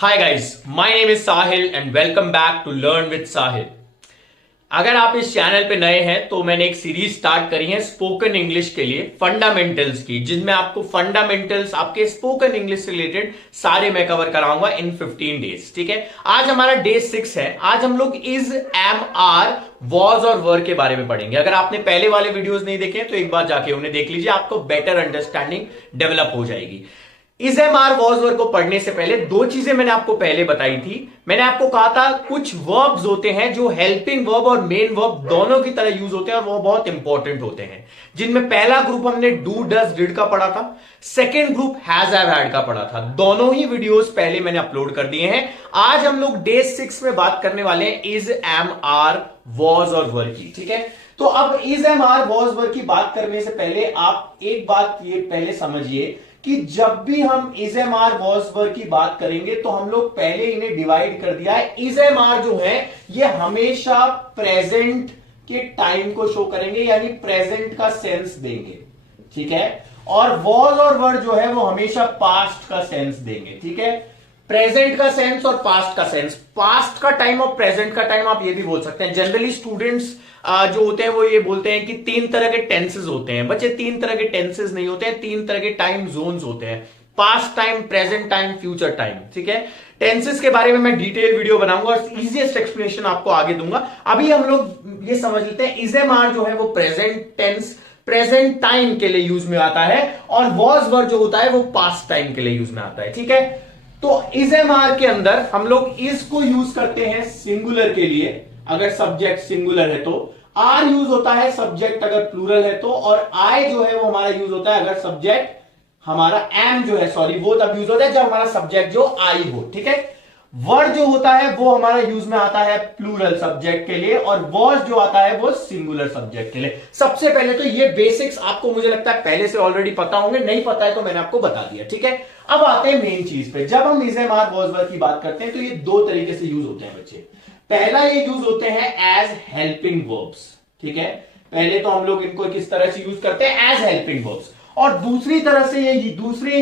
Hi guys, my name is Sahil and welcome back to learn with Sahil. अगर आप इस channel पे नए हैं तो मैंने एक सीरीज स्टार्ट करी है स्पोकन इंग्लिश के लिए, फंडामेंटल्स की, जिसमें आपको फंडामेंटल्स आपके स्पोकन इंग्लिश से रिलेटेड सारे मैं कवर कराऊंगा इन 15 डेज। ठीक है, आज हमारा डे 6 है। आज हम लोग इज, एम, आर, वॉज और वर के बारे में पढ़ेंगे। अगर आपने पहले वाले वीडियोस नहीं देखे तो एक बार जाके उन्हें देख लीजिए, आपको बेटर अंडरस्टैंडिंग डेवलप हो जाएगी। इज, एम, आर, वॉज, वर को पढ़ने से पहले दो चीजें मैंने आपको पहले बताई थी। मैंने आपको कहा था कुछ वर्ब्स होते हैं जो हेल्पिंग वर्ब और मेन वर्ब दोनों की तरह यूज होते हैं और वो बहुत इंपॉर्टेंट होते हैं, जिनमें पहला ग्रुप हमने डू, डज, डिड का पढ़ा था, second group has, have, had का पढ़ा था। दोनों ही वीडियोस पहले मैंने अपलोड कर दिए हैं। आज हम लोग डे 6 में बात करने वाले हैं इज, एम, आर, वॉज और वर की। ठीक है, तो अब इज, एम, आर, वॉज, वर की बात करने से पहले आप एक बात ये पहले समझिए कि जब भी हम इज, एम, आर, वॉज, वर की बात करेंगे तो हम लोग पहले इन्हें डिवाइड कर दिया है। इज, एम, आर जो है ये हमेशा प्रेजेंट के टाइम को शो करेंगे, यानी प्रेजेंट का सेंस देंगे। ठीक है, और वॉज और वर जो है वो हमेशा पास्ट का सेंस देंगे। ठीक है, प्रेजेंट का सेंस और पास्ट का सेंस। पास्ट का टाइम और प्रेजेंट का टाइम आप ये भी बोल सकते हैं। जनरली स्टूडेंट्स जो होते हैं वो ये बोलते हैं कि 3 तरह के टेंसेस होते हैं। बच्चे, 3 तरह के टेंसेस नहीं होते हैं, 3 तरह के टाइम जोन्स होते हैं। Past time, present time, future time. ठीक है, टेंसेस के बारे में मैं डिटेल वीडियो बनाऊंगा और इजीएस्ट एक्सप्लेनेशन आपको आगे दूंगा। अभी हम लोग ये समझ लेते हैं इज, एम, आर जो है वो प्रेजेंट टेंस, प्रेजेंट टाइम के लिए यूज में आता है, और वॉज, वर जो होता है वो पास्ट टाइम के लिए यूज में आता है। ठीक है, तो इज, एम, आर के अंदर हम लोग इज को यूज करते हैं सिंगुलर के लिए, अगर सब्जेक्ट सिंगुलर है तो। आर यूज होता है सब्जेक्ट अगर प्लूरल है तो, और आई जो है वो हमारा यूज होता है अगर सब्जेक्ट हमारा एम जो है, सॉरी, वो तब यूज होता है जब हमारा सब्जेक्ट जो आई हो। ठीक है, वर जो होता है वो हमारा यूज में आता है प्लूरल सब्जेक्ट के लिए, और वॉज जो आता है वो सिंगुलर सब्जेक्ट के लिए। सबसे पहले तो ये बेसिक्स आपको मुझे लगता है पहले से ऑलरेडी पता होंगे, नहीं पता है तो मैंने आपको बता दिया। ठीक है, अब आते हैं मेन चीज पे। जब हम इज, एम, आर, वॉज, वर की बात करते हैं तो ये 2 तरीके से यूज होते हैं बच्चे। पहला ये यूज होते हैं एज हेल्पिंग वर्ब्स। ठीक है, पहले तो हम लोग इनको किस तरह से यूज करते हैं, एज हेल्पिंग वर्ब्स, और दूसरी तरह से ये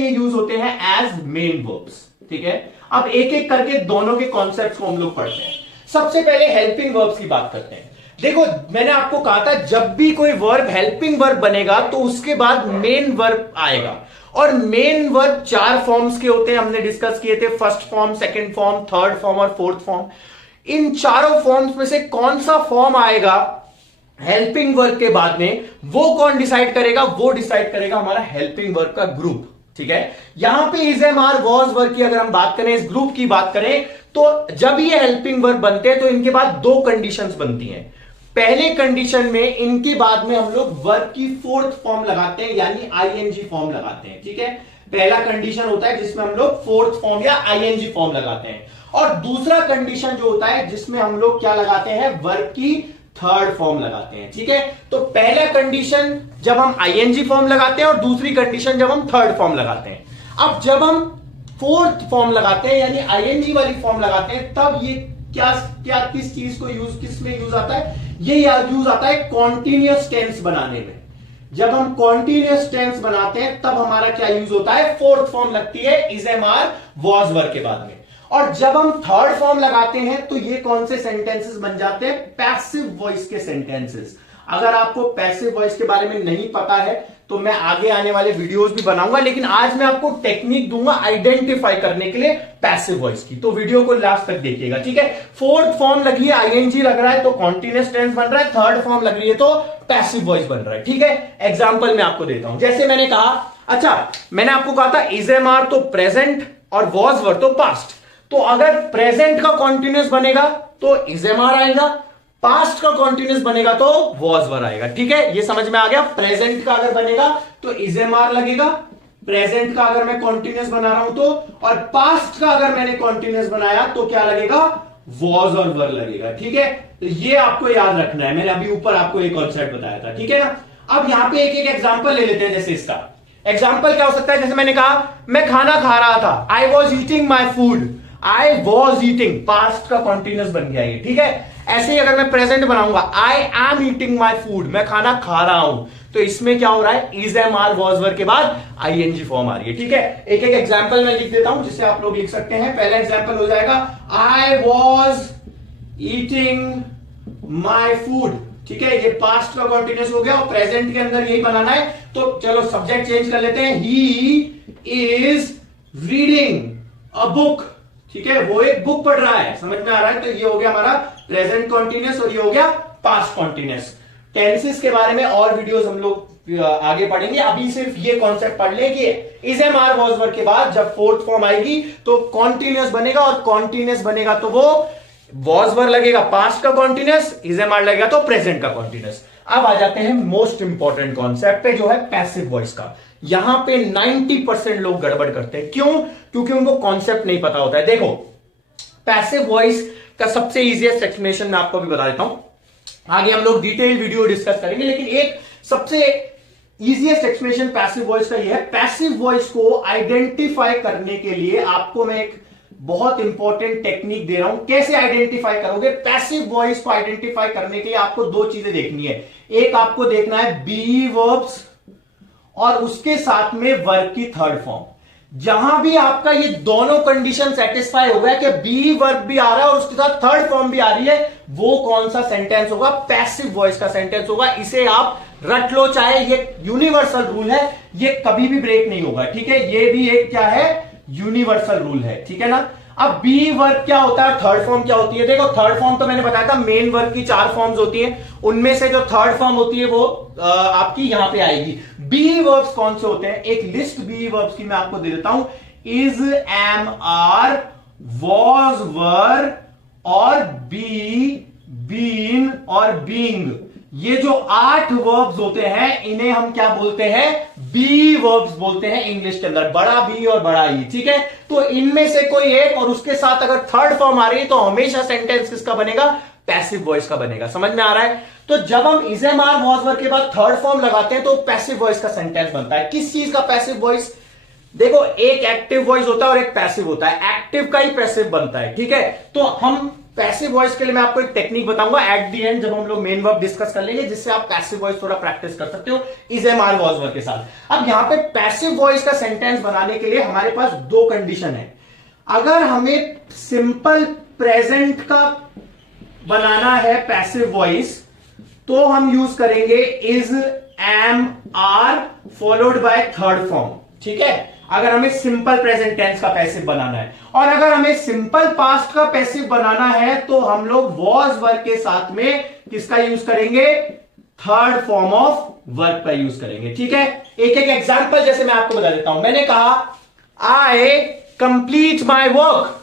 यूज होते हैं एज मेन वर्ब्स। ठीक है, अब एक एक करके दोनों के कॉन्सेप्ट्स को हम लोग पढ़ते हैं। सबसे पहले हेल्पिंग वर्ब्स की बात करते हैं। देखो, मैंने आपको कहा था जब भी कोई वर्ब हेल्पिंग वर्ब बनेगा तो उसके बाद मेन वर्ब आएगा, और मेन वर्ब 4 फॉर्म्स के होते हैं, हमने डिस्कस किए थे, first form, second form, third form और फोर्थ फॉर्म। इन चारों फॉर्म्स में से कौन सा फॉर्म आएगा हेल्पिंग वर्ब के बाद में, वो कौन डिसाइड करेगा? वो डिसाइड करेगा हमारा हेल्पिंग वर्ब का ग्रुप। ठीक है, यहां पे is, am, are, was, verb की अगर हम बात करें, इस ग्रुप की बात करें, तो जब ये हेल्पिंग वर्ब बनते हैं तो इनके बाद 2 कंडीशंस बनती हैं। पहले कंडीशन में इनके बाद में हम लोग वर्ब की 4th फॉर्म लगाते हैं, यानी आईएनजी फॉर्म लगाते हैं। ठीक है, पहला कंडीशन होता है जिसमें हम लोग 4th फॉर्म या आईएनजी फॉर्म लगाते हैं, और दूसरा कंडीशन जो होता है जिसमें हम लोग क्या लगाते हैं, वर्ब की 3rd फॉर्म लगाते हैं। ठीक है, तो पहला कंडीशन जब हम आईएनजी फॉर्म लगाते हैं और दूसरी कंडीशन जब हम 3rd फॉर्म लगाते हैं। अब जब हम 4th फॉर्म लगाते हैं यानी आईएनजी वाली फॉर्म लगाते हैं, तब ये किस चीज को किस में यूज आता है? ये यूज आता है कॉन्टिन्यूअस टेंस बनाने में। जब हम कॉन्टिन्यूअस टेंस बनाते हैं तब हमारा क्या यूज होता है? 4th फॉर्म लगती है is, am, are, was, were के बाद में। और जब हम 3rd फॉर्म लगाते हैं तो ये कौन से सेंटेंसेस बन जाते हैं? पैसिव वॉइस के सेंटेंसेस। अगर आपको पैसिव वॉइस के बारे में नहीं पता है तो मैं आगे आने वाले वीडियोस भी बनाऊंगा, लेकिन आज मैं आपको टेक्निक दूंगा आइडेंटिफाई करने के लिए पैसिव वॉइस की, तो वीडियो को लास्ट तक देखिएगा। ठीक है, 4th फॉर्म लगी है, आईएनजी लग रहा है तो कॉन्टिन्यूअस टेंस बन रहा है, 3rd फॉर्म लग रही है तो पैसिव वॉइस बन रहा है। ठीक है, एग्जाम्पल मैं आपको देता हूं। जैसे मैंने कहा, अच्छा, मैंने आपको कहा था इज, एम, आर तो प्रेजेंट और वॉज, वर तो पास्ट। तो अगर प्रेजेंट का कॉन्टिन्यूअस बनेगा तो इज, एम, आर आएगा, पास्ट का कॉन्टिन्यूअस बनेगा तो वॉज, वर आएगा। ठीक है, ये समझ में आ गया। प्रेजेंट का अगर बनेगा तो इज, एम, आर लगेगा, प्रेजेंट का अगर मैं कॉन्टिन्यूअस बना रहा हूं तो, और पास्ट का अगर मैंने कॉन्टिन्यूअस बनाया तो क्या लगेगा? वॉज और वर लगेगा। ठीक है, तो ये आपको याद रखना है, मैंने अभी ऊपर आपको एक कॉन्सेप्ट बताया था। ठीक है ना, अब यहां पे एक एक एग्जाम्पल ले लेते हैं। जैसे इसका एग्जाम्पल क्या हो सकता है? जैसे मैंने कहा मैं खाना खा रहा था, I was eating my food, I was eating, past का कॉन्टिन्यूअस बन गया ये। ठीक है, ऐसे ही अगर मैं प्रेजेंट बनाऊंगा, I am eating my food, मैं खाना खा रहा हूं, तो इसमें क्या हो रहा है, is am are was were के बाद आईएनजी फॉर्म आ रही है। ठीक है, एक एक एग्जाम्पल मैं लिख देता हूं जिससे आप लोग लिख सकते हैं। पहला एग्जाम्पल हो जाएगा I was eating my food. ठीक है, ये पास्ट का कॉन्टिन्यूस हो गया और प्रेजेंट के अंदर यही बनाना है। तो चलो सब्जेक्ट चेंज कर लेते हैं, he is reading a book. ठीक है, वो एक बुक पढ़ रहा है, समझ में आ रहा है। तो ये हो गया हमारा प्रेजेंट कॉन्टिन्यूस और ये हो गया पास्ट कॉन्टिन्यूस। टेंसेस के बारे में और वीडियोस हम लोग आगे पढ़ेंगे, अभी सिर्फ ये कॉन्सेप्ट पढ़ लें कि is am are was were के बाद जब फोर्थ फॉर्म आएगी तो कॉन्टिन्यूस बनेगा, और कॉन्टिन्यूस बनेगा तो वो वॉज वर लगेगा पास्ट का कॉन्टिन्यूस, इज एम आर लगेगा तो प्रेजेंट का कॉन्टिन्यूस। अब आ जाते हैं मोस्ट इंपॉर्टेंट कॉन्सेप्ट पे, जो है पैसिव वॉइस का। यहां पे 90% लोग गड़बड़ करते हैं। क्यों? क्योंकि उनको कॉन्सेप्ट नहीं पता होता है। देखो, पैसिव वॉइस का सबसे इजीएस्ट एक्सप्लेनेशन मैं आपको भी बता देता हूं, आगे हम लोग डिटेल वीडियो डिस्कस करेंगे, लेकिन एक सबसे इजीएस्ट एक्सप्लेनेशन पैसिव वॉइस का ये है। पैसिव वॉइस को आइडेंटिफाई करने के लिए आपको मैं एक बहुत इंपॉर्टेंट टेक्निक दे रहा हूं। कैसे आइडेंटिफाई करोगे? पैसिव वॉइस को आइडेंटिफाई करने के लिए आपको दो चीजें देखनी है। एक आपको देखना है बी वर्ब्स और उसके साथ में वर्ब की थर्ड फॉर्म। जहां भी आपका ये दोनों कंडीशन सेटिस्फाई हो गया कि बी वर्ब भी आ रहा है और उसके साथ थर्ड फॉर्म भी आ रही है, वो कौन सा सेंटेंस होगा? पैसिव वॉइस का सेंटेंस होगा। इसे आप रट लो, चाहे ये यूनिवर्सल रूल है, ये कभी भी ब्रेक नहीं होगा। ठीक है, ये भी एक क्या है, यूनिवर्सल रूल है। ठीक है ना। अब बी वर्ब क्या होता है, थर्ड फॉर्म क्या होती है? देखो, थर्ड फॉर्म तो मैंने बताया था मेन वर्ब की 4 फॉर्म्स होती है, उनमें से जो थर्ड फॉर्म होती है वो आपकी यहां पे आएगी। बी वर्ब्स कौन से होते हैं? एक लिस्ट बी वर्ब्स की मैं आपको दे देता हूं। इज, एम, आर, वॉज, वर और बी, बीन और बीइंग। ये जो 8 वर्ब्स होते हैं इन्हें हम क्या बोलते हैं? बी वर्ब्स बोलते हैं इंग्लिश के अंदर, बड़ा बी और बड़ा ई। ठीक है, तो इनमें से कोई एक और उसके साथ अगर थर्ड फॉर्म आ रही है तो हमेशा सेंटेंस किसका बनेगा? पैसिव वॉइस का बनेगा। समझ में आ रहा है? तो जब हम is, am, are, was, were के बाद थर्ड फॉर्म लगाते हैं तो पैसिव वॉइस का सेंटेंस बनता है। किस चीज का पैसिव वॉइस? देखो, एक एक्टिव वॉइस होता है और एक पैसिव होता है, एक्टिव का ही पैसिव बनता है। ठीक है, तो हम पैसिव वॉइस के लिए मैं आपको एक टेक्निक बताऊंगा एट दी एंड, जब हम लोग मेन वर्ब डिस्कस कर लेंगे, जिससे आप पैसिव वॉइस थोड़ा प्रैक्टिस कर सकते हो is, am, are, was, were के साथ। अब यहां पे पैसिव वॉइस का सेंटेंस बनाने के लिए हमारे पास दो कंडीशन है। अगर हमें सिंपल प्रेजेंट का बनाना है पैसिव वॉइस, तो हम यूज करेंगे is, am, are followed by third form. ठीक है, अगर हमें सिंपल प्रेजेंट टेंस का पैसिव बनाना है। और अगर हमें सिंपल पास्ट का पैसिव बनाना है तो हम लोग वॉज वर्ब के साथ में किसका यूज करेंगे? थर्ड फॉर्म ऑफ वर्ब का यूज करेंगे। ठीक है, एक एक एग्जांपल जैसे मैं आपको बता देता हूं। मैंने कहा आई complete my work,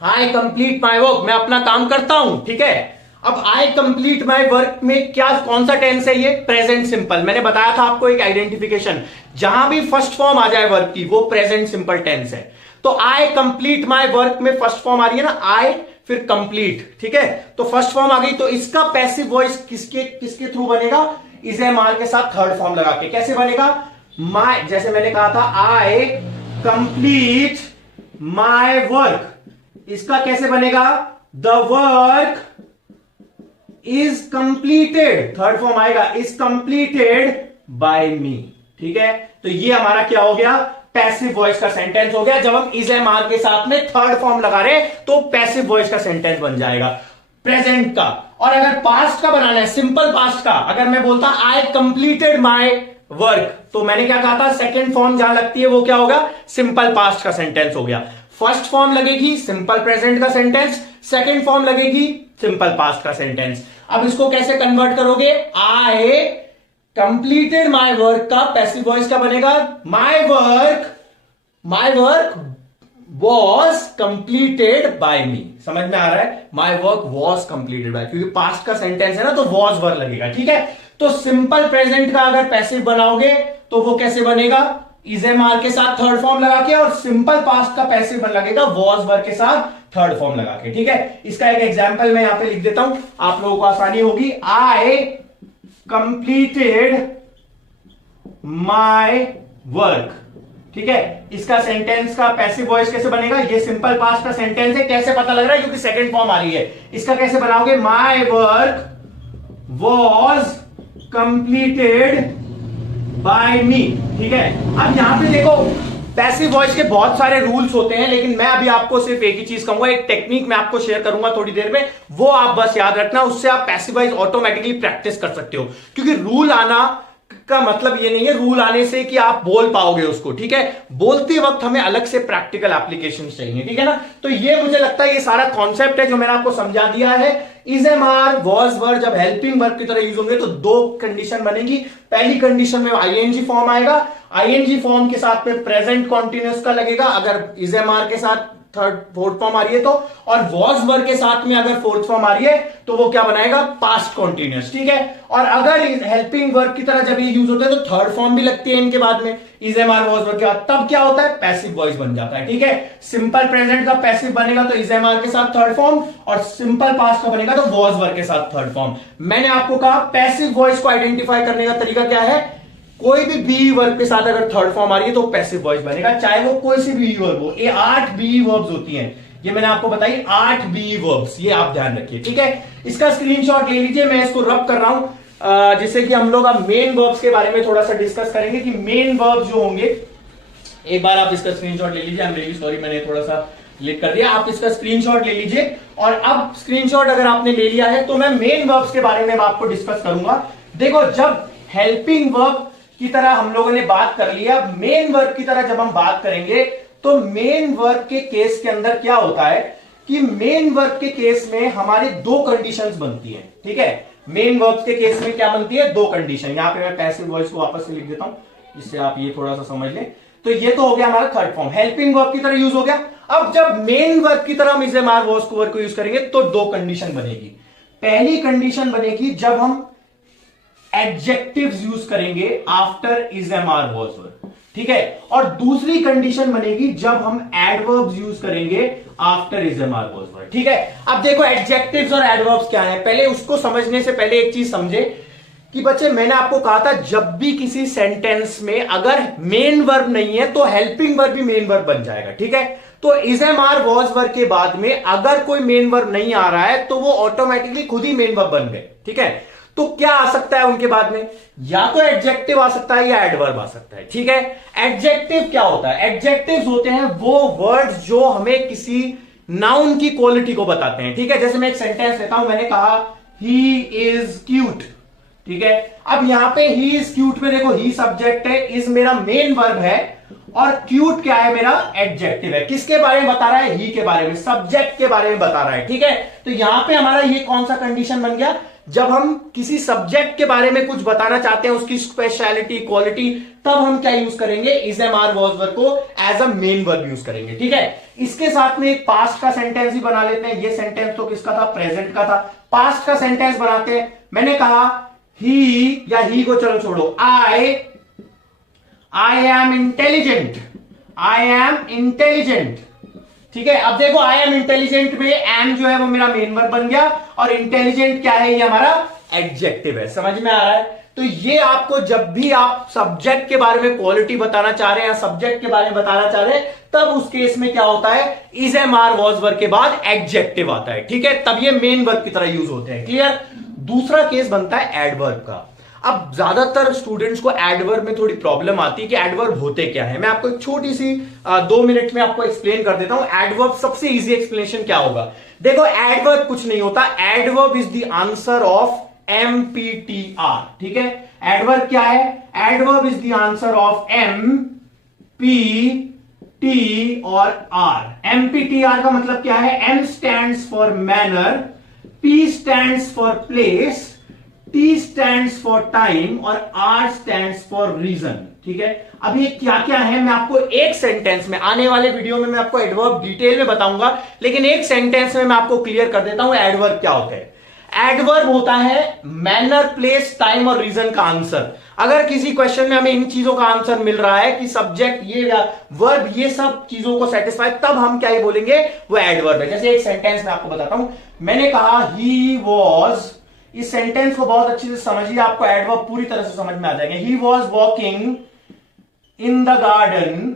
I complete my work, मैं अपना काम करता हूं। ठीक है, अब आई कंप्लीट माई वर्क में क्या, कौन सा टेंस है? ये प्रेजेंट सिंपल। मैंने बताया था आपको एक आइडेंटिफिकेशन, जहां भी फर्स्ट फॉर्म आ जाए वर्ब की वो प्रेजेंट सिंपल टेंस है। तो आई कंप्लीट माई वर्क में फर्स्ट फॉर्म आ रही है ना, आई फिर कंप्लीट। ठीक है, तो फर्स्ट फॉर्म आ गई, तो इसका पैसिव वॉइस किसके थ्रू बनेगा? इज, एम, आर के साथ थर्ड फॉर्म लगा के। कैसे बनेगा? माई, जैसे मैंने कहा था आई कंप्लीट माई वर्क, इसका कैसे बनेगा? The work is completed, third form आएगा इज कंप्लीटेड बाय मी। ठीक है, तो ये हमारा क्या हो गया? पैसिव वॉइस का सेंटेंस हो गया। जब हम इज, एम, आर के साथ में थर्ड फॉर्म लगा रहे तो पैसिव वॉइस का सेंटेंस बन जाएगा प्रेजेंट का। और अगर पास्ट का बनाना है, सिंपल पास्ट का, अगर मैं बोलता आई कंप्लीटेड माई वर्क, तो मैंने क्या कहा था? सेकेंड फॉर्म जहां लगती है वो क्या होगा? सिंपल पास्ट का सेंटेंस हो गया। फर्स्ट फॉर्म लगेगी सिंपल प्रेजेंट का सेंटेंस, सेकेंड फॉर्म लगेगी सिंपल पास्ट का सेंटेंस। अब इसको कैसे कन्वर्ट करोगे? आई कंप्लीटेड माई वर्क का पैसिव वॉइस का बनेगा? My work was completed by me. समझ में आ रहा है? My work was completed by, क्योंकि पास्ट का सेंटेंस है ना, तो वॉज वर्क लगेगा। ठीक है, तो सिंपल प्रेजेंट का अगर पैसिव बनाओगे तो वो कैसे बनेगा? इज, एम, आर के साथ थर्ड फॉर्म लगा के, और सिंपल पास्ट का पैसिव बन लगेगा वॉज वर्ब के साथ थर्ड फॉर्म लगा के। ठीक है, इसका एक एग्जांपल मैं यहां पे लिख देता हूं, आप लोगों को आसानी होगी। आई कंप्लीटेड माई वर्क। ठीक है, इसका सेंटेंस का पैसिव वॉइस कैसे बनेगा? ये सिंपल पास्ट का सेंटेंस है, कैसे पता लग रहा है? क्योंकि सेकंड फॉर्म आ रही है। इसका कैसे बनाओगे? My work was completed by me. ठीक है, अब यहां पे देखो पैसिव वॉइस के बहुत सारे रूल्स होते हैं, लेकिन मैं अभी आपको सिर्फ एक ही चीज कहूंगा, एक टेक्निक मैं आपको शेयर करूंगा थोड़ी देर में, वो आप बस याद रखना, उससे आप पैसिव वॉइस ऑटोमेटिकली प्रैक्टिस कर सकते हो। क्योंकि रूल आना का मतलब ये नहीं है रूल आने से कि आप बोल पाओगे उसको। ठीक है, बोलते वक्त हमें अलग से प्रैक्टिकल एप्लीकेशन चाहिए। ठीक है ना, तो ये मुझे लगता है ये सारा कॉन्सेप्ट है जो मैंने आपको समझा दिया है। Is am are was verb जब हेल्पिंग वर्ब की तरह यूज होंगे तो दो कंडीशन बनेगी। पहली कंडीशन में आईएनजी फॉर्म आएगा, आईएनजी फॉर्म के साथ में प्रेजेंट कॉन्टिन्यूअस का लगेगा अगर इज एम आर के साथ थर्ड फोर्थ फॉर्म आ रही है तो, और वॉज वर्ब के साथ में अगर फोर्थ फॉर्म आ रही है तो वो क्या बनाएगा, पास्ट कॉन्टिन्यूअस। ठीक है, और अगर हेल्पिंग वर्ब की तरह जब ये यूज होता है तो थर्ड फॉर्म भी लगती है इनके बाद में, is am are was verb के बाद, तब क्या होता है, पैसिव वॉइस बन जाता है। ठीक है, सिंपल प्रेजेंट का पैसिव बनेगा तो इज एम आर के साथ थर्ड फॉर्म, और सिंपल पास्ट का बनेगा तो वॉज वर्ब के साथ थर्ड फॉर्म। मैंने आपको कहा पैसिव वॉइस को आइडेंटिफाई करने का तरीका क्या है, कोई भी बी वर्ब के साथ अगर थर्ड फॉर्म आ रही है तो पैसिव वॉइस बनेगा, चाहे वो कोई सी भी वर्ब हो। ये 8 बी वर्ब्स होती हैं, ये मैंने आपको बताई 8 बी वर्ब्स, ये आप ध्यान रखिए। ठीक है, इसका स्क्रीनशॉट ले लीजिए, मैं इसको रब कर रहा हूं जिससे कि हम लोग अब मेन वर्ब्स के बारे में थोड़ा सा डिस्कस करेंगे कि मेन वर्ब्स जो होंगे। एक बार आप इसका स्क्रीनशॉट ले लीजिए, आई एम रियली सॉरी मैंने थोड़ा सा लिख कर दिया, आप इसका स्क्रीनशॉट ले लीजिए। और अब स्क्रीनशॉट अगर आपने ले लिया है तो मैं मेन वर्ब्स के बारे में आपको डिस्कस करूंगा। देखो, जब हेल्पिंग वर्ब की तरह हम लोगों ने बात कर लिया, मेन वर्ब की तरह जब हम बात करेंगे तो मेन वर्ब के केस के अंदर क्या होता है कि मेन वर्ब के केस में हमारी दो कंडीशंस बनती हैं। ठीक है, मेन वर्ब के केस में क्या बनती है, दो कंडीशन। यहां पे मैं पैसिव वॉइस को वापस से लिख देता हूं जिससे आप ये थोड़ा सा समझ लें। तो ये तो हो गया हमारा थर्ड फॉर्म, हेल्पिंग वर्ब की तरह यूज हो गया। अब जब मेन वर्ब की तरह हम is am are was verb को यूज करेंगे तो दो कंडीशन बनेगी। पहली कंडीशन बनेगी जब हम एडजेक्टिव्स यूज करेंगे after is am are was verb. ठीक है, और दूसरी कंडीशन बनेगी जब हम एडवर्ब्स यूज करेंगे after is am are was verb. ठीक है, अब देखो एडजेक्टिव्स और एडवर्ब्स क्या है, पहले उसको समझने से पहले एक चीज समझे कि बच्चे मैंने आपको कहा था जब भी किसी सेंटेंस में अगर मेन वर्ब नहीं है तो हेल्पिंग वर्ब भी मेन वर्ब बन जाएगा। ठीक है, तो is am are was verb के बाद में अगर कोई मेन वर्ब नहीं आ रहा है तो वो ऑटोमेटिकली खुद ही मेन वर्ब बन गए। ठीक है, तो क्या आ सकता है उनके बाद में, या तो एडजेक्टिव आ सकता है या एडवर्ब आ सकता है। ठीक है, एडजेक्टिव क्या होता है, एडजेक्टिव्स होते हैं वो वर्ड्स जो हमें किसी नाउन की क्वालिटी को बताते हैं। ठीक है, जैसे मैं एक सेंटेंस लेता हूं, मैंने कहा ही इज क्यूट। ठीक है, अब यहां पे ही इज क्यूट में देखो ही सब्जेक्ट है, इज मेरा मेन वर्ब है और क्यूट क्या है, मेरा एडजेक्टिव है। किसके बारे में बता रहा है, ही के बारे में, सब्जेक्ट के बारे में बता रहा है। ठीक है, तो यहां पे हमारा ये कौन सा कंडीशन बन गया, जब हम किसी सब्जेक्ट के बारे में कुछ बताना चाहते हैं, उसकी स्पेशलिटी क्वालिटी, तब हम क्या यूज करेंगे, is am are was verb को as a main verb use करेंगे। ठीक है, इसके साथ में एक पास्ट का सेंटेंस भी बना लेते हैं। ये सेंटेंस तो किसका था, प्रेजेंट का था। पास्ट का सेंटेंस बनाते हैं, मैंने कहा ही, या ही को चलो छोड़ो, I am intelligent, I am intelligent. ठीक है, अब देखो आई एम इंटेलिजेंट में एम जो है वो मेरा मेन वर्ब बन गया और इंटेलिजेंट क्या है, ये हमारा एडजेक्टिव है। समझ में आ रहा है, तो ये आपको जब भी आप सब्जेक्ट के बारे में क्वालिटी बताना चाह रहे हैं या सब्जेक्ट के बारे में बताना चाह रहे हैं, तब उस केस में क्या होता है, is am are was verb के बाद एडजेक्टिव आता है। ठीक है, तब ये मेन वर्ब की तरह यूज होते हैं। क्लियर। दूसरा केस बनता है एडवर्ब का। अब ज्यादातर स्टूडेंट्स को एडवर्ब में थोड़ी प्रॉब्लम आती है कि एडवर्ब होते क्या है। मैं आपको एक छोटी सी 2 मिनट में आपको एक्सप्लेन कर देता हूं। एडवर्ब सबसे इजी एक्सप्लेनेशन क्या होगा, देखो एडवर्ब कुछ नहीं होता, adverb is the answer of MPTR। ठीक है, एडवर्ब क्या है, adverb is the answer of MPT और R। MPTR का मतलब क्या है, M stands for manner, P stands for place, T stands for time और R स्टैंड्स फॉर रीजन। ठीक है, अब ये क्या क्या है मैं आपको एक सेंटेंस में, आने वाले वीडियो में मैं आपको एडवर्ब डिटेल में बताऊंगा, लेकिन एक सेंटेंस में मैं आपको क्लियर कर देता हूं एडवर्ब क्या होता है। एडवर्ब होता है मैनर, प्लेस, टाइम और रीजन का आंसर। अगर किसी क्वेश्चन में हमें इन चीजों का आंसर मिल रहा है कि सब्जेक्ट ये वर्ब ये सब चीजों को सेटिस्फाई, तब हम क्या ही बोलेंगे, वो एडवर्ब है। जैसे एक सेंटेंस में आपको बताता हूं, मैंने कहा ही वॉज, इस सेंटेंस को बहुत अच्छे से समझिए, आपको एडवर्ब पूरी तरह से समझ में आ जाएगा। He was walking in the garden,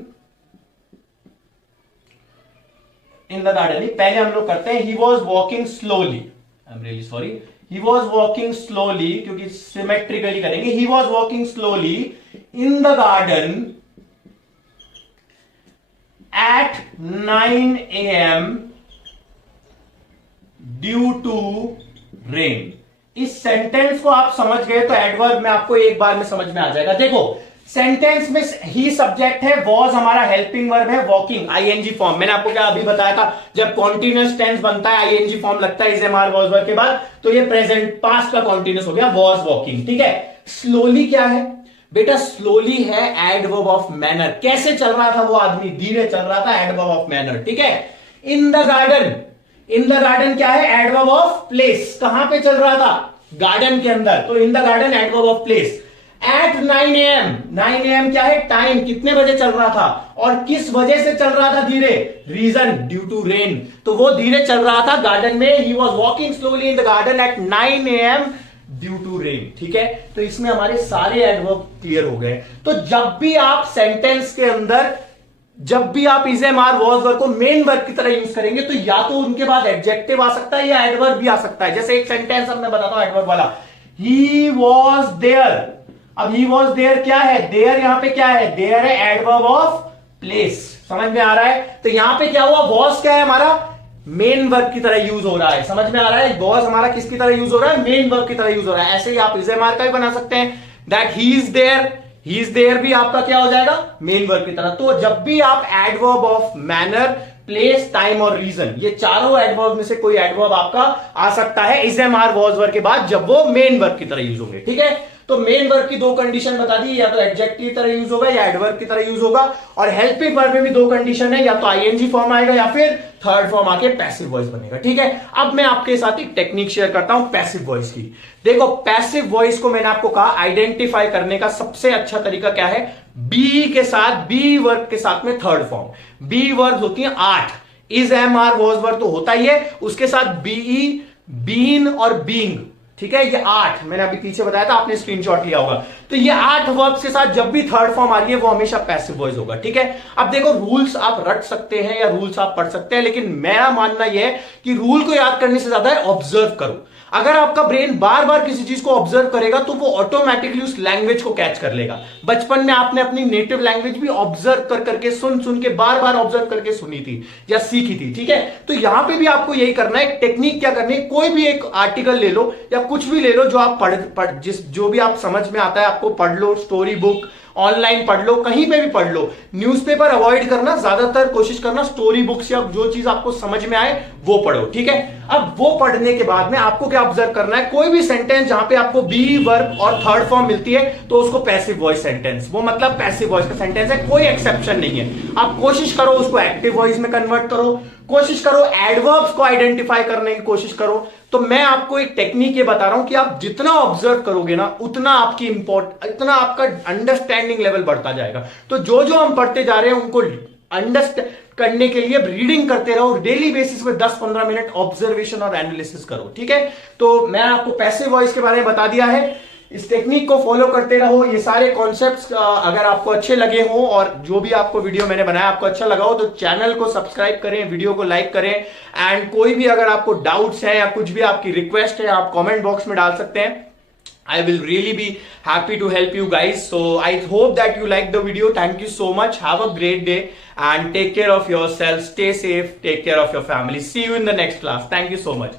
in the garden, पहले हम लोग करते हैं he was walking slowly, I am really sorry, he was walking slowly, क्योंकि सिमेट्रिकली करेंगे, he was walking slowly in the garden at 9 AM due to rain. इस sentence को आप समझ गए तो एडवर्ब में आपको एक बार में समझ में आ जाएगा। देखो सेंटेंस में ही सब्जेक्ट है, वॉज हमारा हेल्पिंग वर्ब है, वॉकिंग आईएनजी फॉर्म। मैंने आपको क्या अभी बताया था, जब कॉन्टिन्यूअस टेंस बनता है आईएनजी फॉर्म लगता है is am are was verb के बाद, तो ये प्रेजेंट पास्ट का कॉन्टिन्यूअस हो गया, वॉज वॉकिंग। ठीक है, स्लोली क्या है बेटा, स्लोली है एडवर्ब ऑफ मैनर। कैसे चल रहा था वो आदमी, धीरे चल रहा था, एडवर्ब ऑफ मैनर। ठीक है, इन the garden, in the garden क्या है, एडवर्ब ऑफ प्लेस। कहां पे चल रहा था, गार्डन के अंदर, तो in the garden adverb of place. At 9 AM, 9 AM क्या है, टाइम, कितने बजे चल रहा था और किस वजह से चल रहा था धीरे, रीजन ड्यू टू रेन। तो वो धीरे चल रहा था गार्डन में, he was walking slowly in the garden at 9 AM due to rain. ठीक है, तो इसमें हमारे सारे एडवर्ब क्लियर हो गए। तो जब भी आप सेंटेंस के अंदर, जब भी आप is am are was verb को मेन वर्ब की तरह यूज करेंगे तो या तो उनके बाद एडजेक्टिव आ सकता है या एडवर्ब भी आ सकता है। जैसे एक सेंटेंस अब मैं बताता हूं एडवर्ब वाला, ही वॉज देयर। अब ही वॉज देयर क्या है, देयर यहां पे क्या है, देयर है एडवर्ब ऑफ प्लेस। समझ में आ रहा है, तो यहां पे क्या हुआ, वॉज क्या है हमारा, मेन वर्ब की तरह यूज हो रहा है। समझ में आ रहा है, वॉज हमारा किसकी तरह यूज हो रहा है, मेन वर्ब की तरह यूज हो रहा है। ऐसे ही आप इज एम आर का भी बना सकते हैं, that he is there, he is there भी आपका क्या हो जाएगा, मेन वर्ब की तरह। तो जब भी आप adverb of manner, place, time और रीजन, ये चारों एडवर्ब में से कोई एडवर्ब आपका आ सकता है is am are was verb के बाद, जब वो मेन वर्ब की तरह यूज होंगे। ठीक है, तो मेन वर्ब की दो कंडीशन बता दी, या तो एडजेक्टिव की तरह यूज होगा या एडवर्ब की तरह यूज होगा। और हेल्पिंग वर्ब में भी दो कंडीशन है, या तो आईएनजी फॉर्म आएगा या फिर थर्ड फॉर्म आके पैसिव वॉइस बनेगा। ठीक है, अब मैं आपके साथ एक टेक्निक शेयर करता हूं पैसिव वॉइस की। देखो पैसिव वॉइस को मैंने आपको कहा आइडेंटिफाई करने का सबसे अच्छा तरीका क्या है, बी के साथ, बी वर्ब के साथ में थर्ड फॉर्म। बी वर्ब होती है 8, is am are was verb तो होता ही है, उसके साथ बीई, बीन और बीइंग। ठीक है, ये 8 मैंने अभी पीछे बताया था, आपने स्क्रीनशॉट लिया होगा। तो ये 8 वर्ब्स के साथ जब भी थर्ड फॉर्म आ रही है वो हमेशा पैसिव वॉइस होगा। ठीक है, अब देखो रूल्स आप रट सकते हैं या रूल्स आप पढ़ सकते हैं, लेकिन मेरा मानना यह है कि रूल को याद करने से ज्यादा है ऑब्जर्व करो। अगर आपका ब्रेन बार बार किसी चीज को ऑब्जर्व करेगा तो वो ऑटोमेटिकली उस लैंग्वेज को कैच कर लेगा। बचपन में आपने अपनी नेटिव लैंग्वेज भी ऑब्जर्व कर करके, सुन सुन के, बार बार ऑब्जर्व करके सुनी थी या सीखी थी। ठीक है, तो यहां पे भी आपको यही करना है। टेक्निक क्या करनी है, कोई भी एक आर्टिकल ले लो या कुछ भी ले लो जो आप जो भी आप समझ में आता है आपको पढ़ लो, स्टोरी बुक ऑनलाइन पढ़ लो, कहीं पे भी पढ़ लो। न्यूज़पेपर अवॉइड करना, ज्यादातर कोशिश करना स्टोरी बुक्स या जो चीज आपको समझ में आए वो पढ़ो। ठीक है, अब वो पढ़ने के बाद में आपको क्या ऑब्जर्व करना है, कोई भी सेंटेंस जहां पे आपको बी वर्ब और थर्ड फॉर्म मिलती है तो उसको पैसिव वॉइस सेंटेंस, वो मतलब पैसिव वॉइस का सेंटेंस है, कोई एक्सेप्शन नहीं है। आप कोशिश करो उसको एक्टिव वॉइस में कन्वर्ट करो, कोशिश करो एडवर्ब्स को आइडेंटिफाई करने की कोशिश करो। तो मैं आपको एक टेक्निक ये बता रहा हूं कि आप जितना ऑब्जर्व करोगे ना उतना आपकी इतना आपका अंडरस्टैंडिंग लेवल बढ़ता जाएगा। तो जो जो हम पढ़ते जा रहे हैं उनको अंडरस्टैंड करने के लिए रीडिंग करते रहो, डेली बेसिस पे 10-15 मिनट ऑब्जर्वेशन और एनालिसिस करो। ठीक है, तो मैं आपको पैसिव वॉइस के बारे में बता दिया है, इस टेक्निक को फॉलो करते रहो। ये सारे कॉन्सेप्ट्स अगर आपको अच्छे लगे हो और जो भी आपको वीडियो मैंने बनाया आपको अच्छा लगा हो तो चैनल को सब्सक्राइब करें, वीडियो को लाइक करें। एंड कोई भी अगर आपको डाउट्स हैं या कुछ भी आपकी रिक्वेस्ट है आप कमेंट बॉक्स में डाल सकते हैं। I will really be happy to help you guys. So I hope that you liked the video. Thank you so much. Have a great day and take care of yourself. Stay safe. Take care of your family. See you in the next class. Thank you so much.